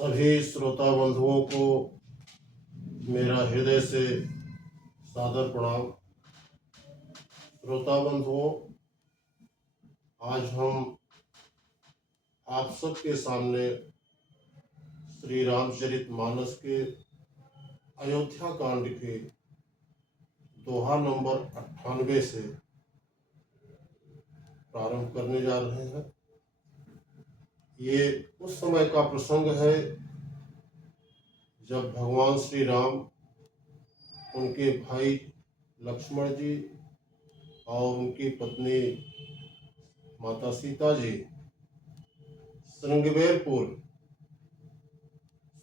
सभी श्रोता बंधुओं को मेरा हृदय से सादर प्रणाम। श्रोता बंधुओं, आज हम आप सबके सामने श्री रामचरितमानस के अयोध्या कांड के दोहा नंबर 98 से प्रारंभ करने जा रहे हैं। ये उस समय का प्रसंग है जब भगवान श्री राम उनके भाई लक्ष्मण जी और उनकी पत्नी माता सीता जी श्रृंगवेरपुर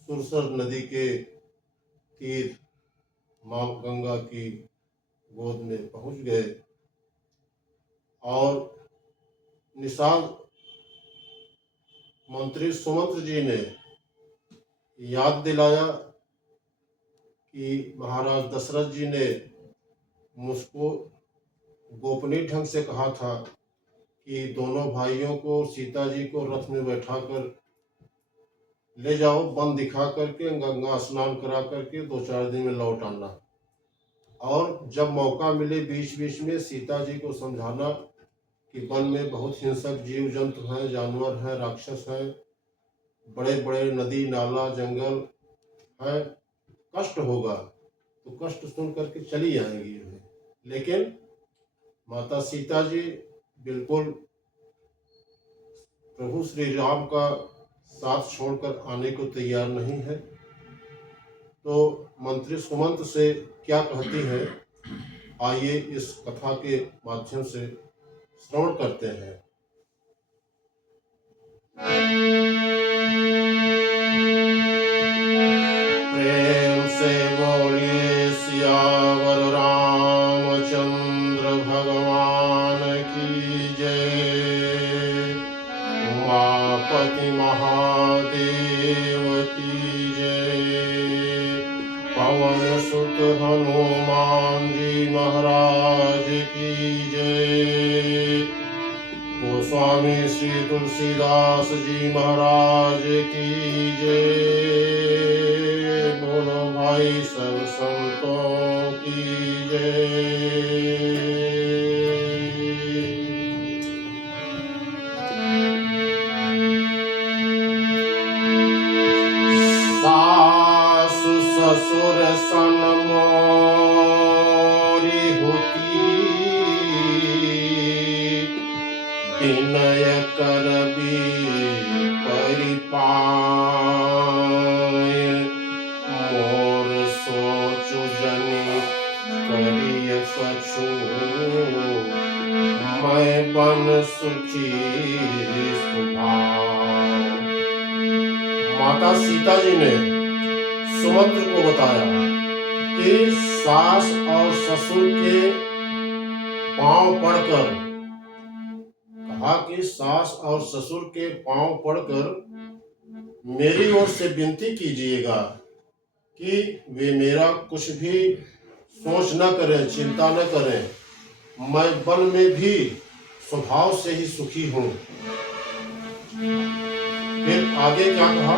सुरसर नदी के तीर मां गंगा की गोद में पहुंच गए और निषाद मंत्री सुमंत्र जी ने याद दिलाया कि महाराज दशरथ जी ने मुझको गोपनीय ढंग से कहा था कि दोनों भाइयों को सीता जी को रथ में बैठाकर ले जाओ, वन दिखा करके गंगा स्नान करा करके 2-4 दिन में लौट आना। और जब मौका मिले बीच बीच में सीता जी को समझाना कि वन में बहुत हिंसक जीव जंतु हैं, जानवर हैं, राक्षस हैं, बड़े बड़े नदी नाला जंगल है, कष्ट होगा, तो कष्ट सुन करके चली आएंगी। लेकिन माता सीता जी बिल्कुल प्रभु श्री राम का साथ छोड़कर आने को तैयार नहीं है। तो मंत्री सुमंत से क्या कहती है, आइए इस कथा के माध्यम से श्रवण करते हैं। प्रेम से बोलिए सियावर रामचंद्र भगवान की जय। उमापति महादेव की जय। पवन सुत हनुमान जी महाराज की जय। गोस्वामी श्री तुलसीदास जी महाराज की जय। बोलो भाई सब संतों की जय। सासु ससुर सन मोरी होती, विनय करबी परिपाय। मोर सोचु जनि करिय कछु, मैं बन सुखी सुभाव। माता सीता जी ने सुमंत्र को बताया कि सास और ससुर के पांव पड़कर, कहा कि सास और ससुर के पांव पड़कर मेरी ओर से विनती कीजिएगा कि वे मेरा कुछ भी सोच न करें, चिंता न करें। मैं वन में भी स्वभाव से ही सुखी हूं। फिर आगे क्या कहा,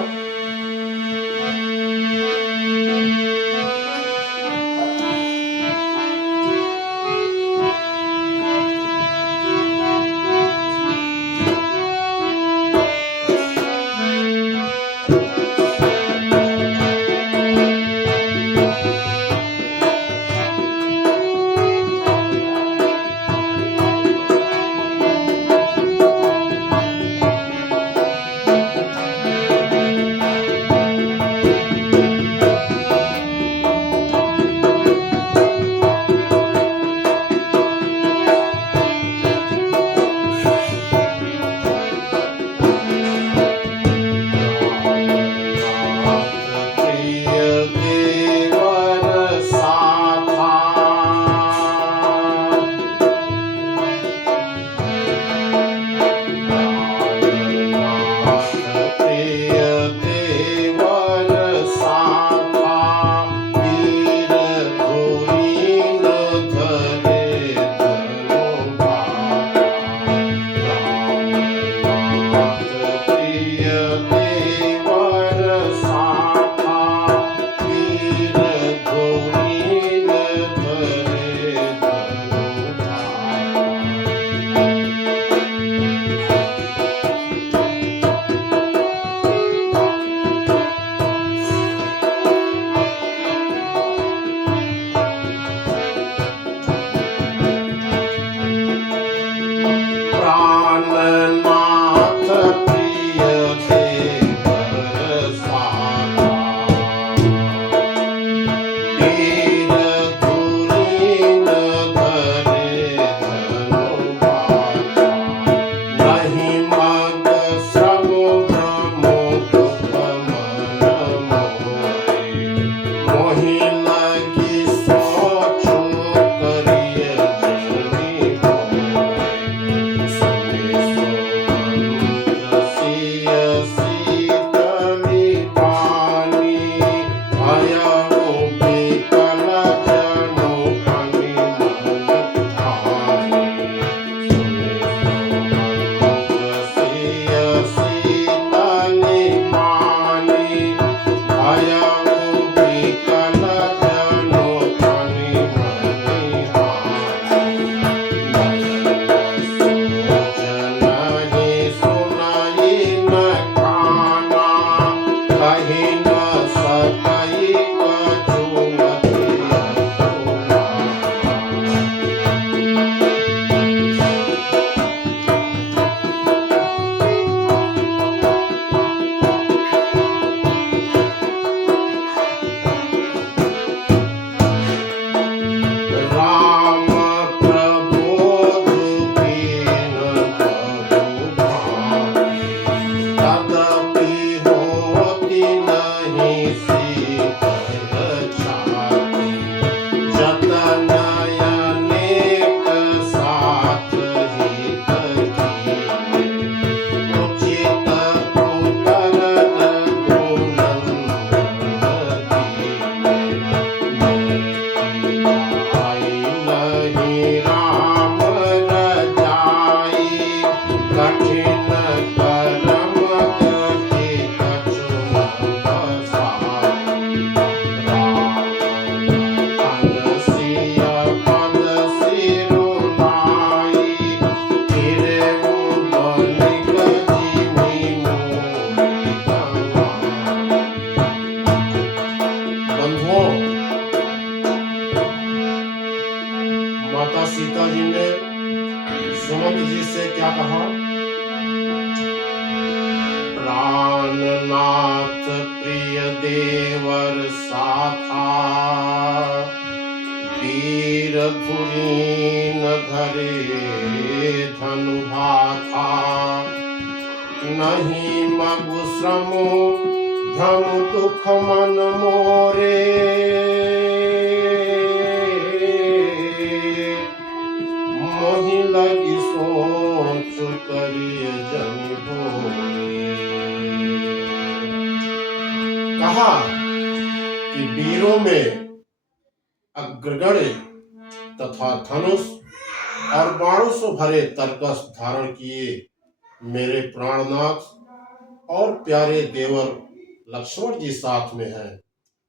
धुरी न धरे धनुभाथा, नहीं मगु श्रम भ्रम दुख मन मोरे, मोहि लगी सोच करिय जनि भोरे। कहा कि वीरों में अग्रगण्य तथा धनुष और बाणों से भरे तरकस धारण किए मेरे प्राणनाथ और प्यारे देवर लक्ष्मण जी साथ में हैं।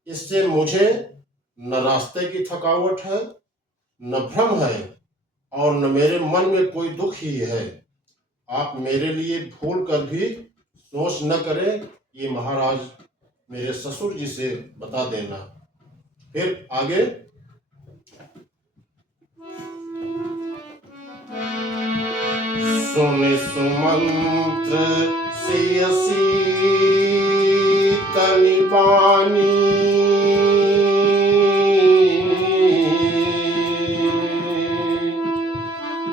इससे मुझे न रास्ते की थकावट है, न भ्रम है और न मेरे मन में कोई दुख ही है। आप मेरे लिए भूल कर भी सोच न करें, ये महाराज मेरे ससुर जी से बता देना। फिर आगे सुन सुमंत्र सिय शीतल बानी,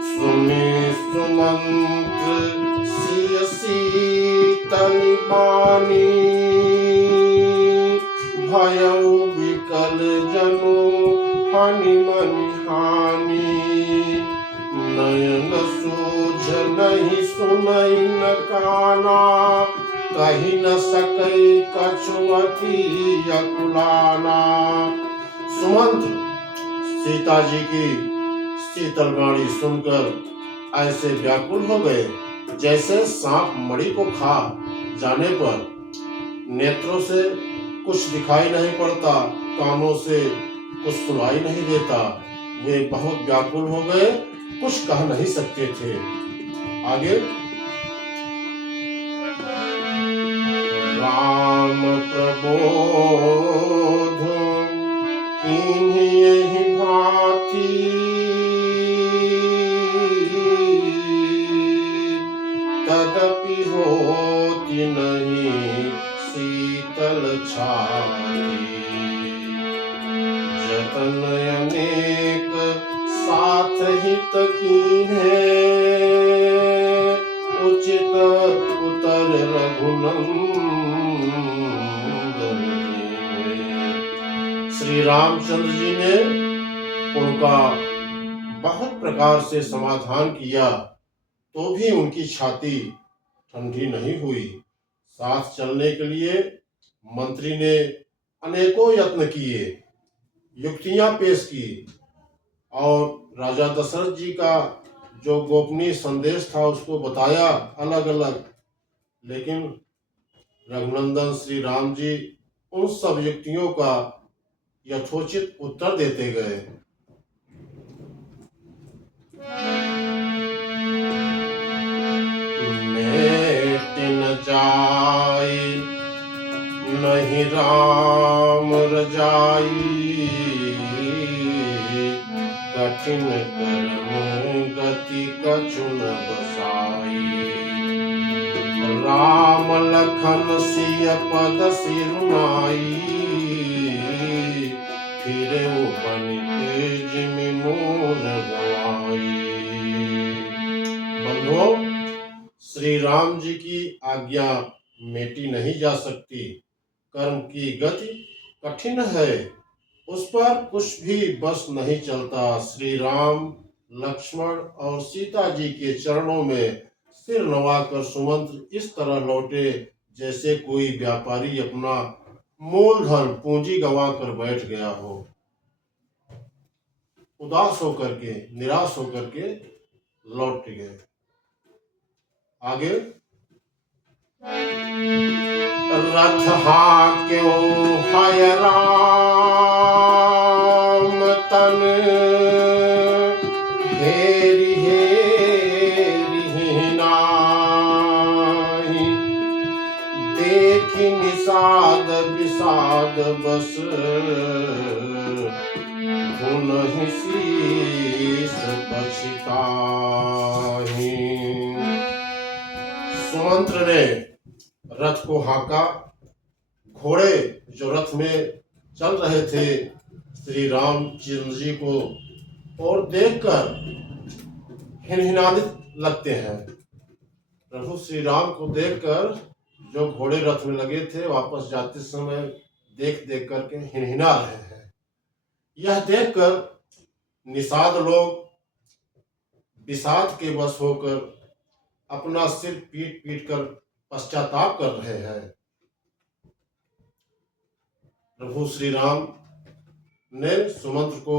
सुन सुमंत्र सिय शीतल बानी, भयउ विकल जनु हानि मन हानि, नयन सूझ नहीं सुनई न काना, कही न सकई कछुअति अकुलाना। सुमंत्र सीता जी की शीतल वाणी सुनकर ऐसे व्याकुल हो गए जैसे सांप मणि को खा जाने पर नेत्रों से कुछ दिखाई नहीं पड़ता, कानों से कुछ सुनाई नहीं देता। वे बहुत व्याकुल हो गए, कुछ कह नहीं सकते थे। आगे राम प्रबोध इन्हीं भांति, तदपि होती नहीं शीतल छाती, जतन अनेक साथ हित कीन्हे, उचित उतर रघुनंदन। श्री रामचंद्र जी ने उनका बहुत प्रकार से समाधान किया, तो भी उनकी छाती ठंडी नहीं हुई। साथ चलने के लिए मंत्री ने अनेकों यत्न किए, युक्तियां पेश की और राजा दशरथ जी का जो गोपनीय संदेश था उसको बताया अलग अलग, लेकिन रघुनंदन श्री राम जी उन सब युक्तियों का यथोचित उत्तर देते गए। मेटिन जाय नहीं राम रजाई, कठिन कर्म गति कछु न बसाई, राम लखन सिय पद सिरुनाई, फिरे बन के जिमि मोर गवाई। बंधुओं, श्री राम जी की आज्ञा मेटी नहीं जा सकती। कर्म की गति कठिन है, उस पर कुछ भी बस नहीं चलता। श्री राम लक्ष्मण और सीता जी के चरणों में सिर नवाकर सुमंत्र इस तरह लौटे जैसे कोई व्यापारी अपना मूलधन पूंजी गंवा कर बैठ गया हो। उदास होकर के, निराश होकर के लौट गए। आगे रथ हाक्यो हय राम तन, हेरि हेरि नाहि, देखि निषाद विषाद बस, धुनहि शीस पछिताहि। सुमंत्र ने रथ को हाका। घोड़े जो रथ में चल रहे थे श्री रामचंद्र जी को और देखकर हिनहिनाने लगते हैं। प्रभु श्री राम को देखकर जो घोड़े रथ में लगे थे वापस जाते समय देख देख करके हिनहिना रहे हैं। यह देखकर निषाद लोग विषाद के वश होकर अपना सिर पीट पीट कर पश्चाताप कर रहे हैं। प्रभु श्री राम ने सुमंत्र को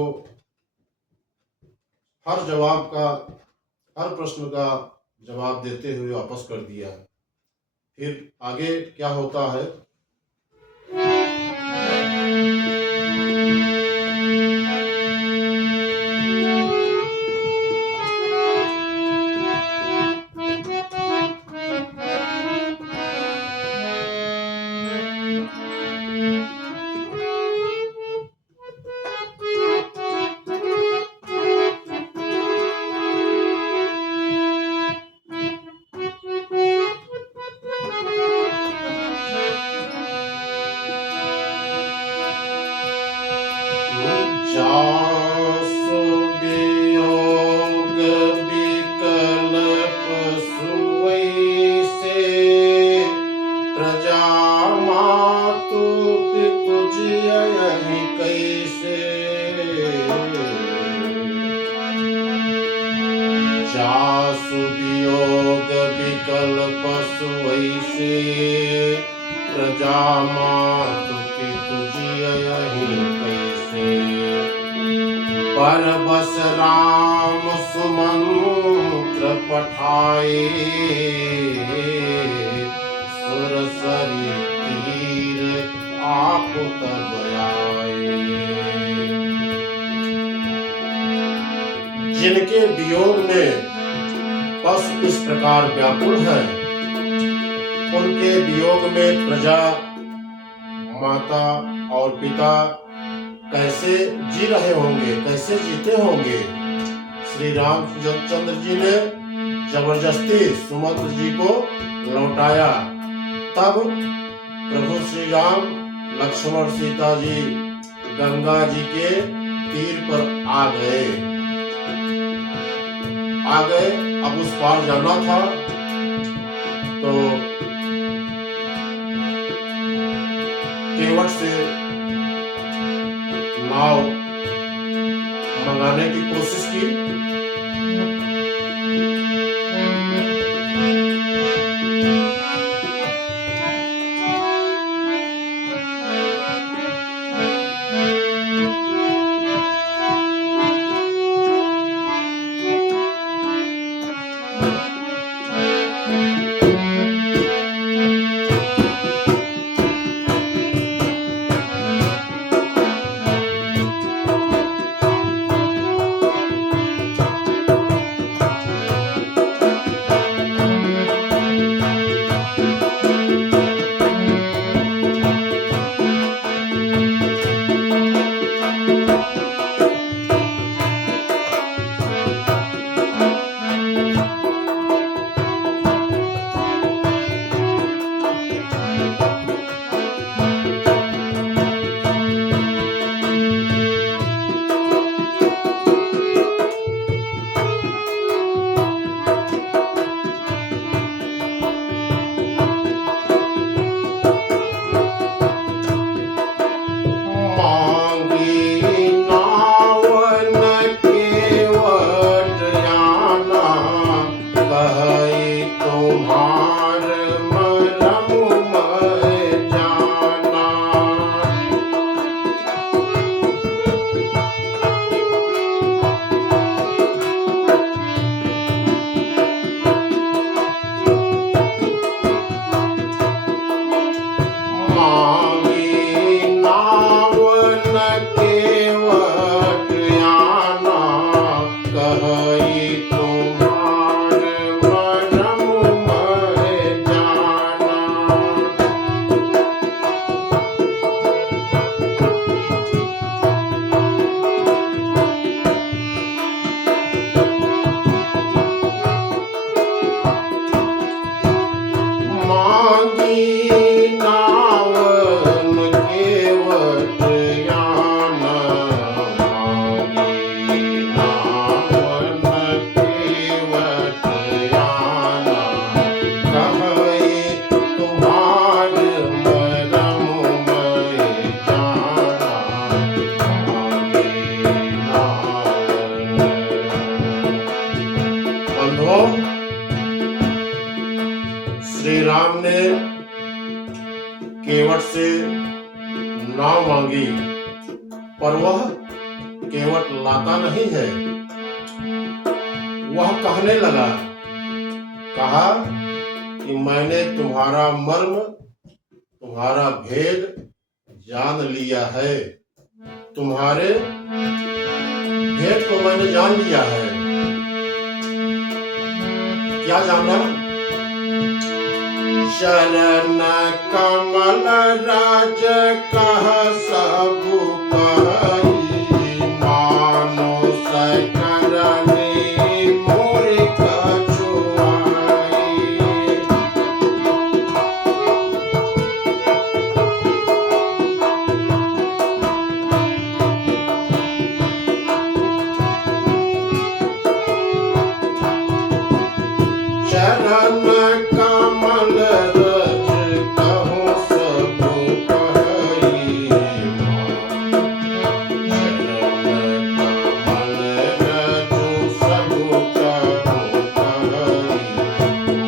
हर प्रश्न का जवाब देते हुए वापस कर दिया। फिर आगे क्या होता है? जासु वियोग विकल्प सुवैसे प्रजा मातु पितु जियहि कैसे। जासु वियोग विकल्प सुवैसे प्रजा मातु पितु जियहि कैसे। परबस राम सुमंत्र पठाए सुरसरी तीर आप तब आए। जिनके वियोग में पशु इस प्रकार व्याकुल है, उनके वियोग में प्रजा, माता और पिता कैसे जी रहे होंगे, कैसे जीते होंगे। श्री रामचंद्र जी ने जबरदस्ती सुमंत्र जी को लौटाया। तब प्रभु श्री राम, लक्ष्मण, सीता जी गंगा जी के तीर पर आ गए। अब उस पार जाना था तो केवट से नाव मंगाने की कोशिश की। श्री राम ने केवट से नाव मांगी, पर वह केवट लाता नहीं है। वह कहने लगा, कहा कि मैंने तुम्हारा मर्म, तुम्हारा भेद जान लिया है, तुम्हारे भेद को मैंने जान लिया है। क्या जाना? चरण कमल राज कह सब कही, मानो सकरनी मोर कछुआई। चरण कमल रज कहो सब कही, चरण कमल रज सब कहो कही,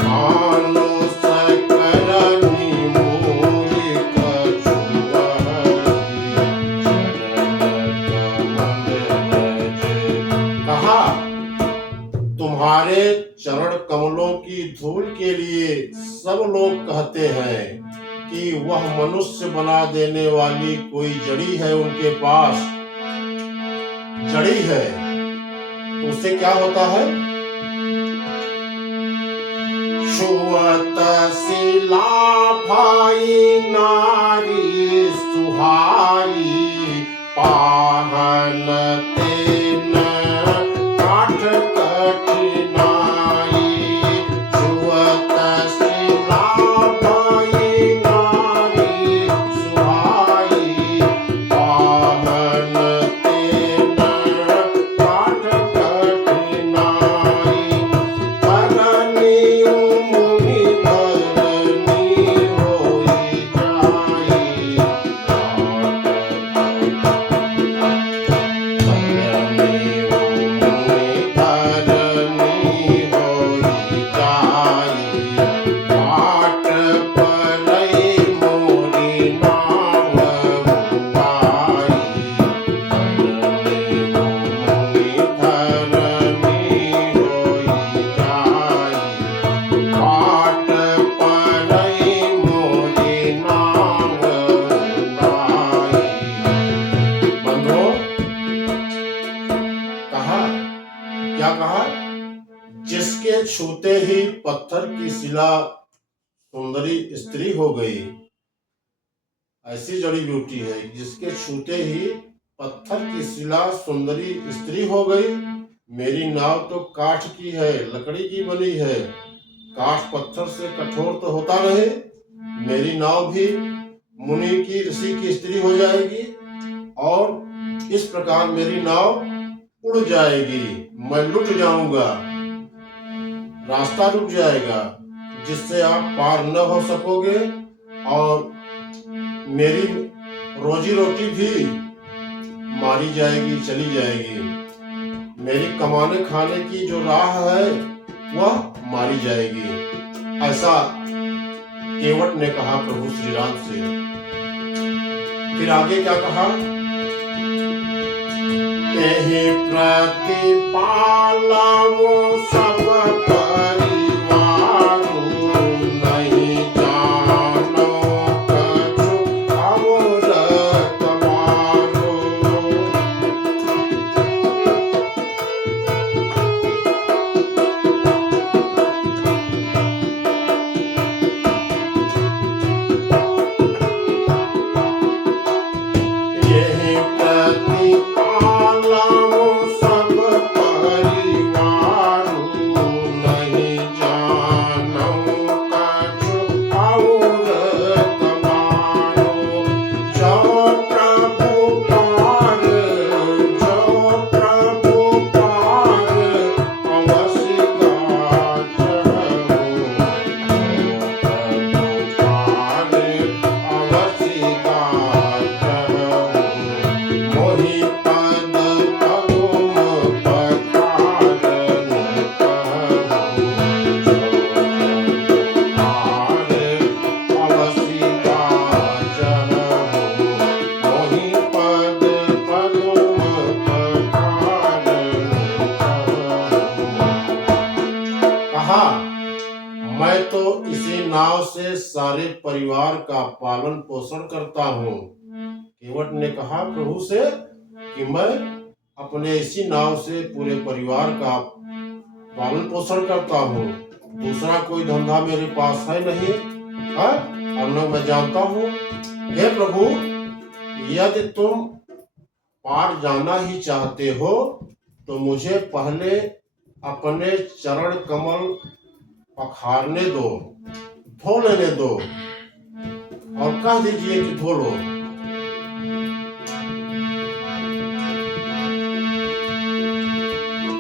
मानो सकरनी मोर कछुआई। चरण कमल रज कहा, तुम्हारे चरण कमलों की धूल के लिए सब लोग कहते हैं कि वह मनुष्य बना देने वाली कोई जड़ी है, उनके पास जड़ी है। तो उससे क्या होता है? छुअत शिला भाई नारी सुहाई, पाहन तेन काठ कठिनाई। छुअत शिला भाई नारी सुहाई, पाहन तेन काठ कठिनाई। धरनी मुनि धरनी होई जाई, क्या कहा? जिसके छूते ही पत्थर की शिला सुंदरी स्त्री हो गई। ऐसी जड़ी बूटी है जिसके छूते ही पत्थर की शिला सुंदरी स्त्री हो गई। मेरी नाव तो काठ की है, लकड़ी की बनी है। काठ पत्थर से कठोर तो होता नहीं। मेरी नाव भी मुनि की, ऋषि की स्त्री हो जाएगी और इस प्रकार मेरी नाव उड़ जाएगी। मैं लुट जाऊंगा, रास्ता रुक जाएगा, जिससे आप पार न हो सकोगे और मेरी रोजी रोटी भी मारी जाएगी, चली जाएगी। मेरी कमाने खाने की जो राह है वह मारी जाएगी। ऐसा केवट ने कहा प्रभु श्री राम से। फिर आगे क्या कहा? तेहि प्रतिपालवो सब परिवारु, नहीं जानो कछु और कमारो। यही प्रतिपालवो सब परिवारु, नहीं से सारे परिवार का पालन पोषण करता हूँ। केवट ने कहा प्रभु से कि मैं अपने इसी नाव से पूरे परिवार का पालन पोषण करता हूँ, दूसरा कोई धंधा मेरे पास है नहीं, हाँ? और न मैं जानता हूँ। हे प्रभु, यदि तुम पार जाना ही चाहते हो तो मुझे पहले अपने चरण कमल पखारने दो, धो लेने दो, और कह दीजिए कि धो लो।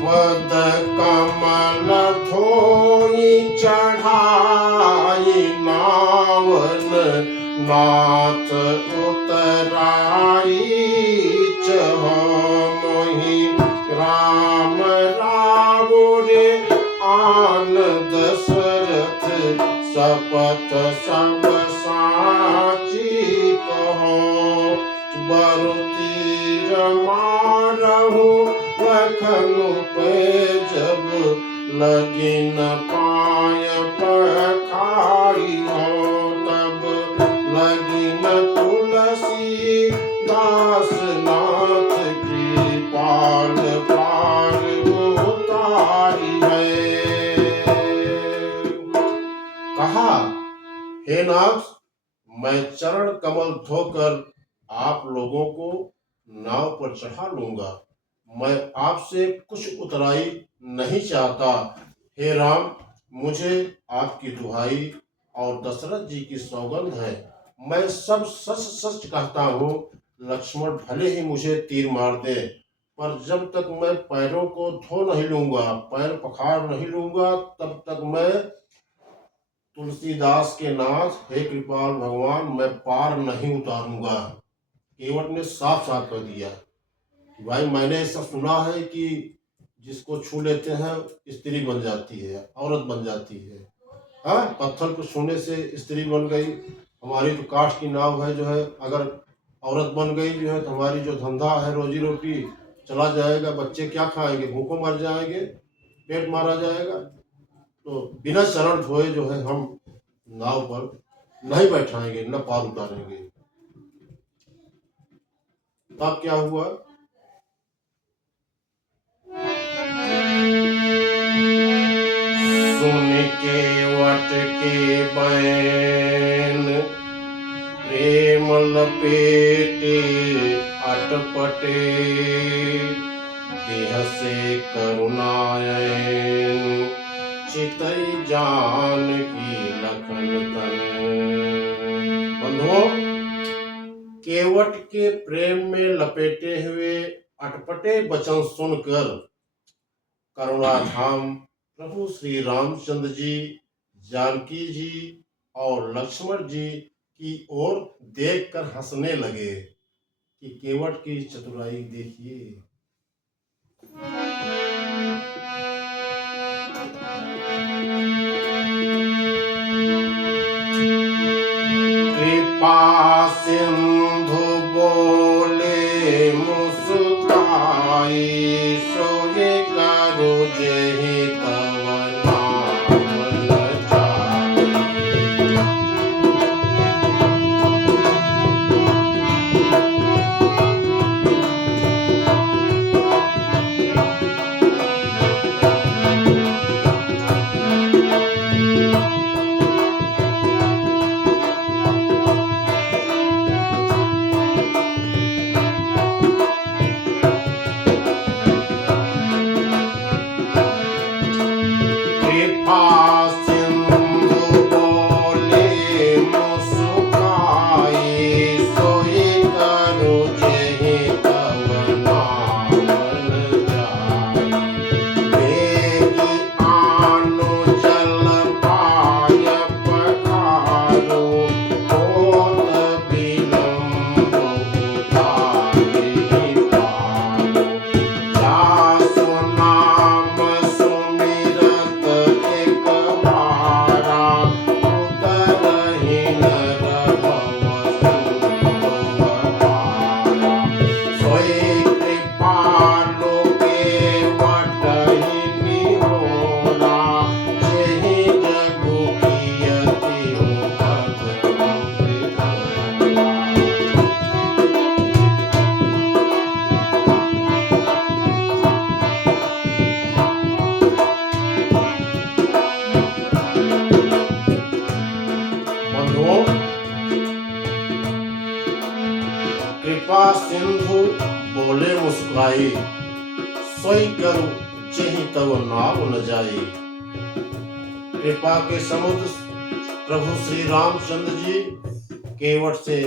पद कमल धोई चढ़ाई नावन, नाथ उतराई मोहि राम रे आन दशरथ शपथ सब साची कहो, बरु तीर मारहु लखन पे जब लगी न पाय पखारी हो, तब लगी न तुलसी दास नाथ कृपाल पार उतारी है। कहा, हे नाथ, मैं चरण कमल धोकर आप लोगों को नाव पर चढ़ा लूंगा, मैं आपसे कुछ उतराई नहीं चाहता। हे राम, मुझे आपकी दुहाई और दशरथ जी की सौगंध है, मैं सब सच सच कहता हूँ, लक्ष्मण भले ही मुझे तीर मार दे, पर जब तक मैं पैरों को धो नहीं लूंगा, पैर पखार नहीं लूंगा, तब तक मैं तुलसीदास के नाथ हे कृपाल भगवान मैं पार नहीं उतारूंगा। केवट ने साफ साफ कह दिया कि भाई मैंने ऐसा सुना है कि जिसको छू लेते हैं स्त्री बन जाती है, औरत बन जाती है। हाँ, पत्थर को छूने से स्त्री बन गई, हमारी तो काठ की नाव है जो है, अगर औरत बन गई जो है तो हमारी जो धंधा है रोजी रोटी चला जाएगा, बच्चे क्या खाएंगे, भूखों मर जाएंगे, पेट मारा जाएगा। तो बिना चरण धोए जो है हम नाव पर नहीं बैठाएंगे, न पार उतारेंगे। तब क्या हुआ, सुन केवट के बैन प्रेम लपेटे अटपटे, देह से करुणायन चितई जान की लखन तन। बंधुओं, केवट के प्रेम में लपेटे हुए अटपटे वचन सुनकर करुणाधाम प्रभु श्री रामचंद्र जी, जानकी जी और लक्ष्मण जी की ओर देखकर हंसने लगे कि केवट की चतुराई देखिए। कृपा सिंधु बोले मुस्काई, सोए करो जय तव नाम जाई। बंधुओं, कृपा सिंधु बोले मुस्कुराई, सोई करू जेहि तव नाव न जाई। कृपा के समुद्र प्रभु श्री रामचंद्र जी केवट से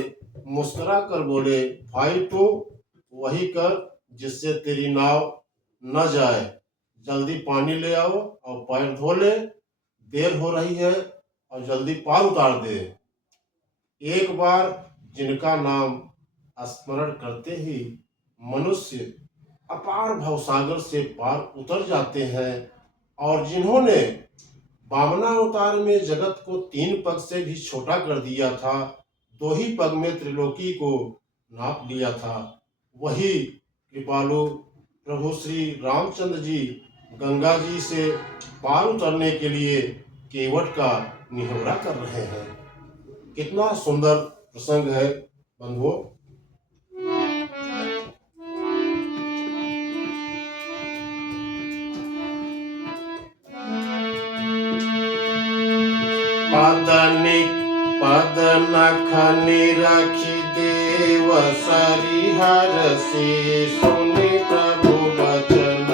मुस्कुरा कर बोले, भाई तू वही कर जिससे तेरी नाव न जाए। जल्दी पानी ले आओ और पैर धो ले, देर हो रही है और जल्दी पार उतार दे। एक बार जिनका नाम स्मरण करते ही मनुष्य अपार भवसागर से पार उतर जाते हैं, और जिन्होंने वामनावतार में जगत को 3 पग से भी छोटा कर दिया था, 2 ही पग में त्रिलोकी को नाप लिया था, वही कृपालु प्रभु श्री रामचंद्र जी गंगा जी से पार उतरने के लिए केवट का निहोरा कर रहे हैं। कितना सुंदर प्रसंग है बंधुओं। पद नख निरखि देव सरिहर से, सुनि प्रभु वचन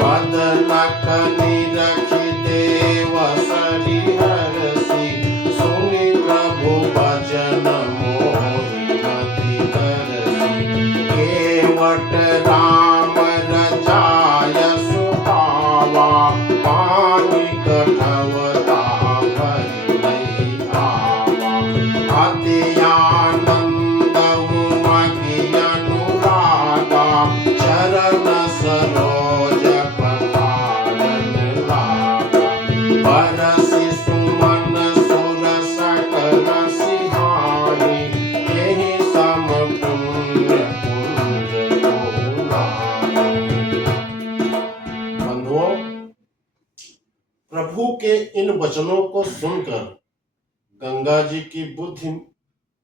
पद नख निरखि देव सरिहर से, सुनि प्रभु वचन मोहि मति करसी। केवट राम रजाय सुहावा, पानी कठवता भरि नहीं आवा। अति आनंद उमगि अनुरागा, चरण सरोज कमलन लागा। बरसि सुमन सुर सकल सिहानी, एहि सम पुण्य पुंज को नाहि। बंधुओं, प्रभु के इन वचनों को सुनकर गंगा जी की बुद्धि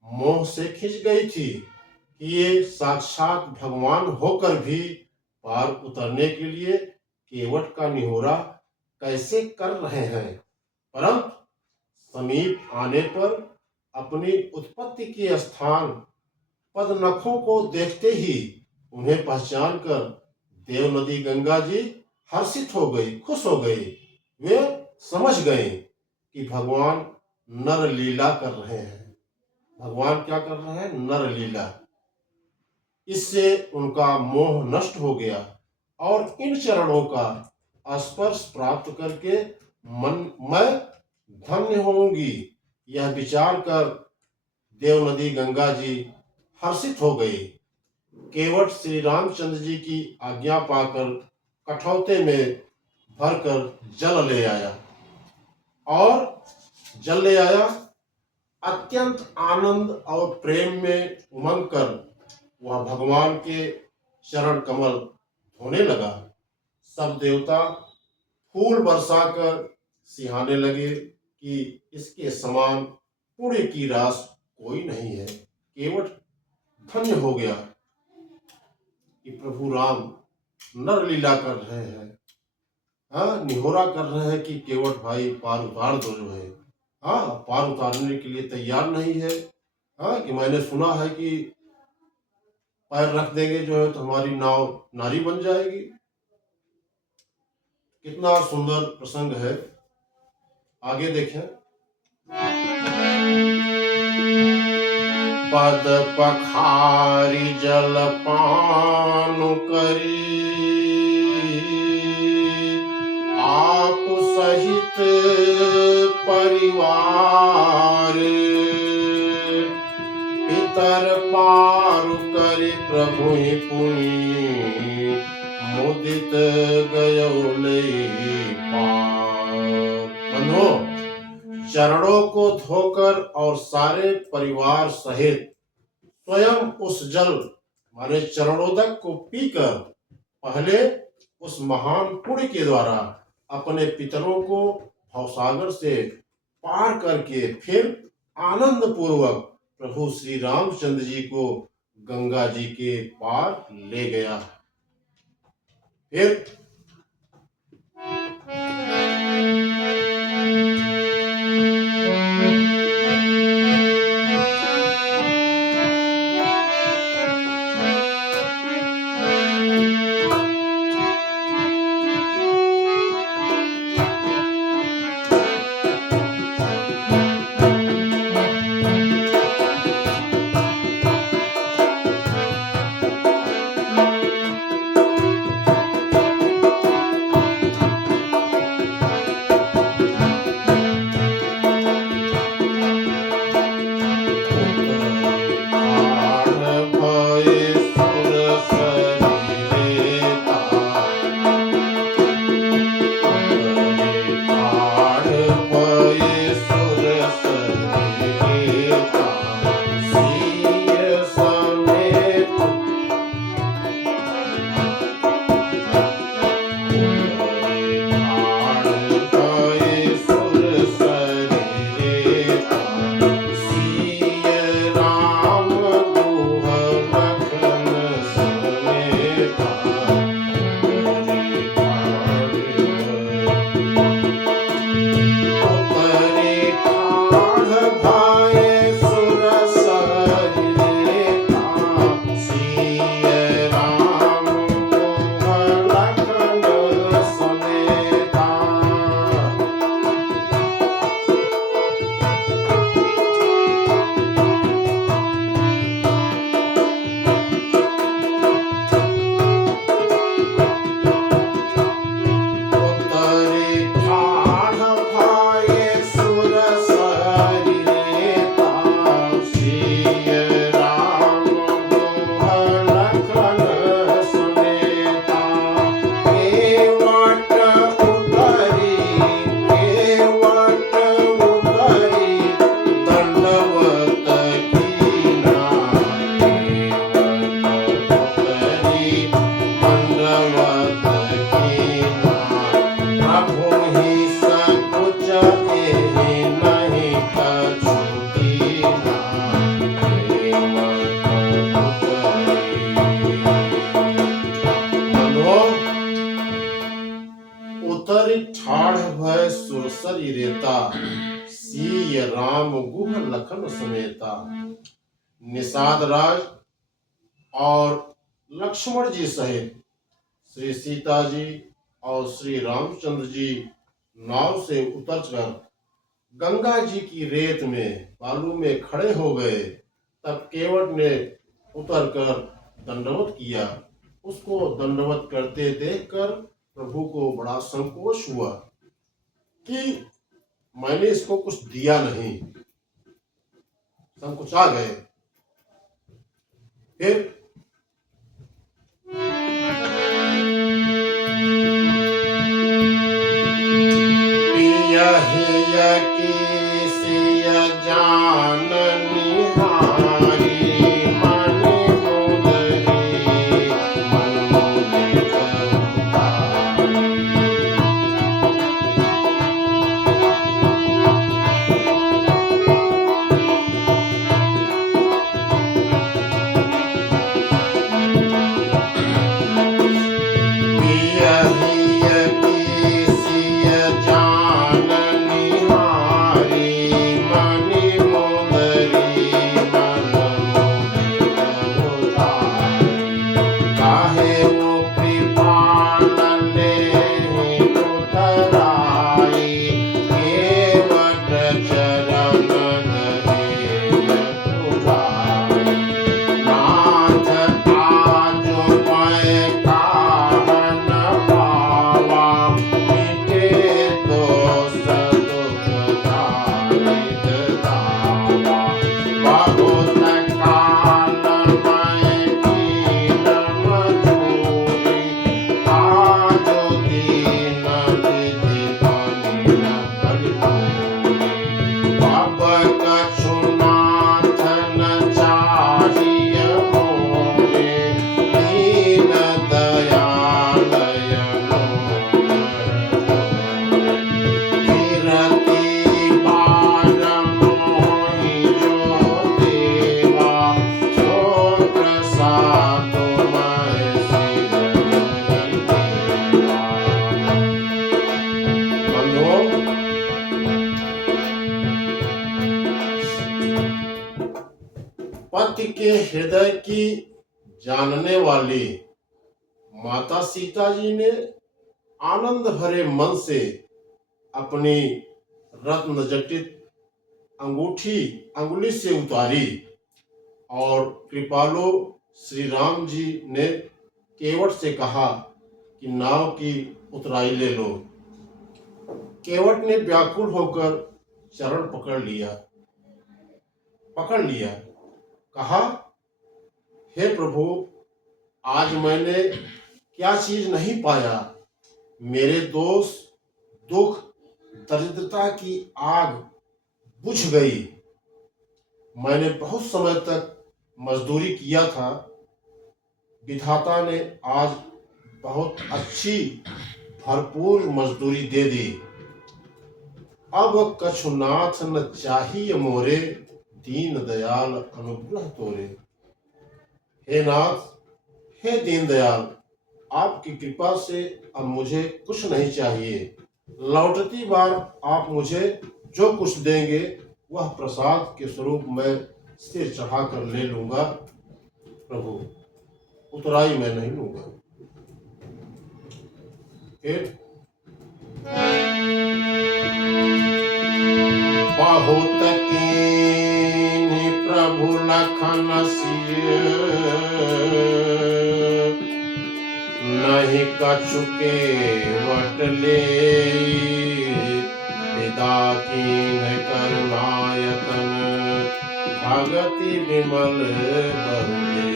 मोह से खिंच गई थी कि ये साक्षात भगवान होकर भी पार उतरने के लिए केवट का निहोरा कैसे कर रहे हैं। परंतु समीप आने पर अपनी उत्पत्ति के स्थान पदनखों को देखते ही उन्हें पहचान कर देव नदी गंगा जी हर्षित हो गई, खुश हो गई। वे समझ गए कि भगवान नर लीला कर रहे हैं। भगवान क्या कर रहे हैं? नर लीला। इससे उनका मोह नष्ट हो गया और इन चरणों का स्पर्श प्राप्त करके मैं धन्य होंगी, यह विचार कर देव नदी गंगा जी हर्षित हो गई। केवट श्री रामचंद्र जी की आज्ञा पाकर कठौते में भरकर जल ले आया और जल ले आया। अत्यंत आनंद और प्रेम में उमंग कर वह भगवान के चरण कमल धोने लगा। सब देवता फूल बरसाकर सिहाने लगे कि इसके समान पुण्य की रास कोई नहीं है। केवट धन्य हो गया कि प्रभु राम नर लीला कर रहे हैं। निहोरा कर रहे हैं कि केवट भाई पार उतार दो, जो है पार उतारने के लिए तैयार नहीं है। कि मैंने सुना है कि पैर रख देंगे जो है तो हमारी नाव नारी बन जाएगी। कितना सुंदर प्रसंग है, आगे देखें। पद पखारी जल पान करी, आप सहित परिवार, पितर पार करि प्रभु पुनि, मुदित गयो लई पार। बंधुओं, चरणों को धोकर और सारे परिवार सहित स्वयं उस जल माने चरणोदक को पीकर पहले उस महान पुण्य के द्वारा अपने पितरों को भवसागर से पार करके फिर आनंद पूर्वक प्रभु श्री रामचंद्र जी को गंगा जी के पार ले गया। फिर जी रेता, सीय राम गुह लखन समेता। निषाद राज और लक्ष्मण जी सहित श्री सीता जी और श्री रामचंद्र जी नाव से उतरकर गंगा जी की रेत में बालू में खड़े हो गए। तब केवट ने उतरकर दंडवत किया। उसको दंडवत करते देखकर प्रभु को बड़ा संकोच हुआ कि मैंने इसको कुछ दिया नहीं, संकोचा गए। फिर पिया हिया की सिया जान निहारी, मन मोदरी मन मोदे करतारी। पिया हिया की सिया जान निहारी, मन मोदरी मन मोदे करतारी। काहे वो कृपाल लेहि उतराई, केवट चरण गहे पुजारी। नाथ आज मैं काहन पावा, मिटे दोष दुख दारिद दावा। बहुत काल मैं कीन मजूरी, आज दीन विधि बनी न भरपूरी। अब कछु नाथ न चाहिए मोरे, दीन दयालय कीरति बार मोहि जो देवा, सो प्रसाद मैं सिर धरि देवा। बंधुओं, पति के हृदय की जानने वाली माता सीता जी ने आनंद भरे मन से अपनी रत्न जटित अंगूठी अंगुली से उतारी और कृपालु श्री राम जी ने केवट से कहा कि नाव की उतराई ले लो। केवट ने व्याकुल होकर चरण पकड़ लिया। कहा, हे प्रभु, आज मैंने क्या चीज नहीं पाया। मेरे दोष दुख दरिद्रता की आग बुझ गई। मैंने बहुत समय तक मजदूरी किया था, विधाता ने आज बहुत अच्छी भरपूर मजदूरी दे दी। अब कछुनाथ न चाहिए मोरे, दीन दयाल अनुग्रह तोरे। हे नाथ, हे दीन दयाल, आपकी कृपा से अब मुझे कुछ नहीं चाहिए। लौटती बार आप मुझे जो कुछ देंगे वह प्रसाद के स्वरूप मैं सिर चढ़ाकर ले लूंगा। प्रभु, उतराई मैं नहीं लूंगा। फिर बहुत कीन्ही प्रभु लखन सिय, नहीं कछु केवट लेई, विदा कीन्ह करुणायतन, भगति विमल बहुले।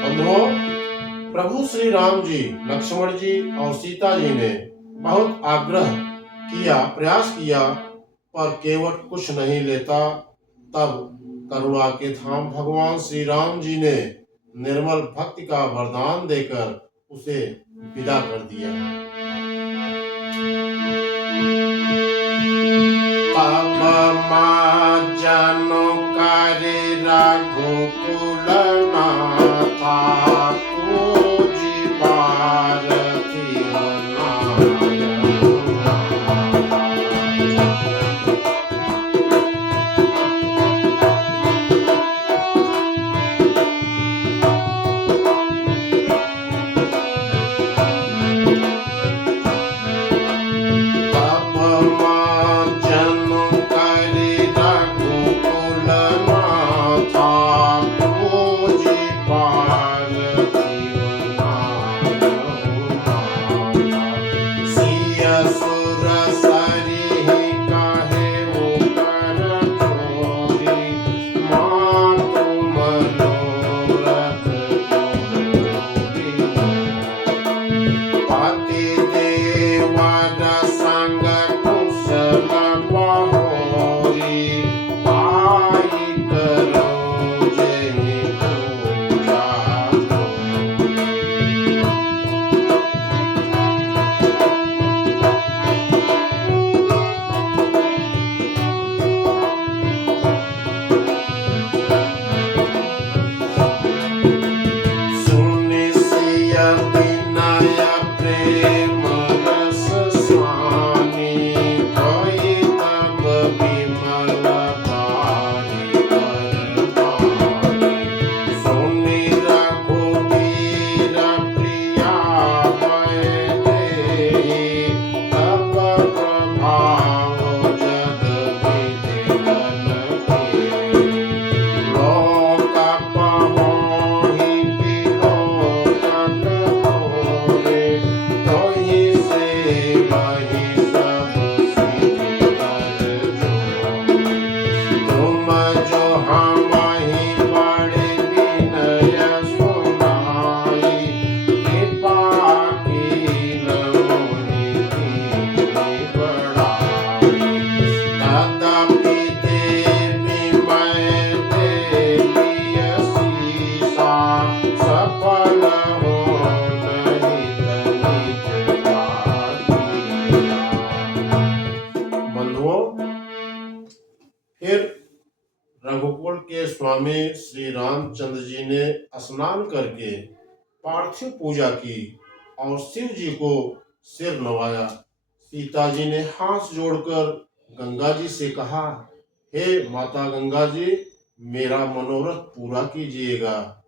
बंधुओं, प्रभु श्री राम जी, लक्ष्मण जी और सीता जी ने बहुत आग्रह किया, प्रयास किया, पर केवट कुछ नहीं लेता। तब करुणा के धाम भगवान श्री राम जी ने निर्मल भक्ति का वरदान देकर उसे विदा कर दिया। तब मां जनो करे रघुकुल नाथा, तुझी बारती नाथ। बंधुओं, फिर रघुकुल के स्वामी श्री रामचंद्र जी ने स्नान करके पार्थिव पूजा की और शिव जी को सिर नवाया। सीता जी ने हाथ जोड़कर गंगा जी से कहा, हे माता गंगा जी, मेरा मनोरथ पूरा कीजिएगा,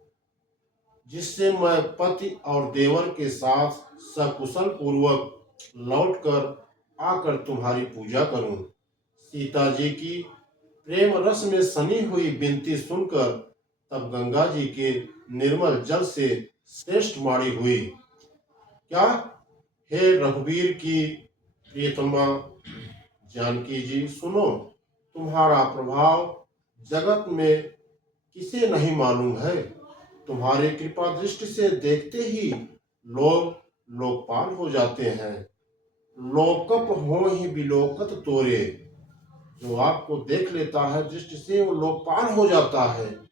जिससे मैं पति और देवर के साथ सकुशल पूर्वक लौटकर आकर तुम्हारी पूजा करूं। सीता जी की प्रेम रस में सनी हुई विनती सुनकर तब गंगा जी के निर्मल जल से श्रेष्ठ वाणी हुई। क्या? हे रघुवीर की प्रियतमा जानकी जी, सुनो, तुम्हारा प्रभाव जगत में किसे नहीं मालूम है। तुम्हारी कृपा दृष्टि से देखते ही लोग लोकपाल हो जाते हैं। लोकप हो ही बिलोकत तोरे। जो आपको देख लेता है दृष्टि से, वो लोकपाल हो जाता है।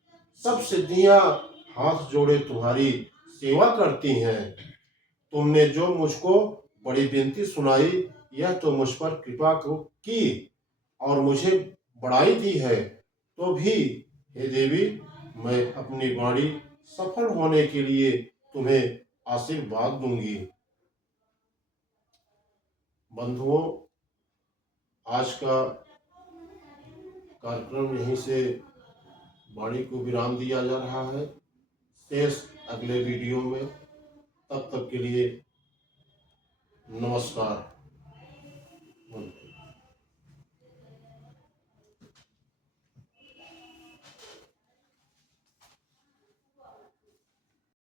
सब सिद्धियां हाथ जोड़े तुम्हारी सेवा करती हैं। तुमने जो मुझको बड़ी विनती सुनाई, यह तो मुझ पर कृपा की और मुझे बढ़ाई दी है, तो भी हे देवी, मैं अपनी वाणी सफल होने के लिए तुम्हें आशीर्वाद दूंगी। बंधुओं, आज का कार्यक्रम यहीं से वाणी को विराम दिया जा रहा है। शेष अगले वीडियो में। तब तक के लिए नमस्कार।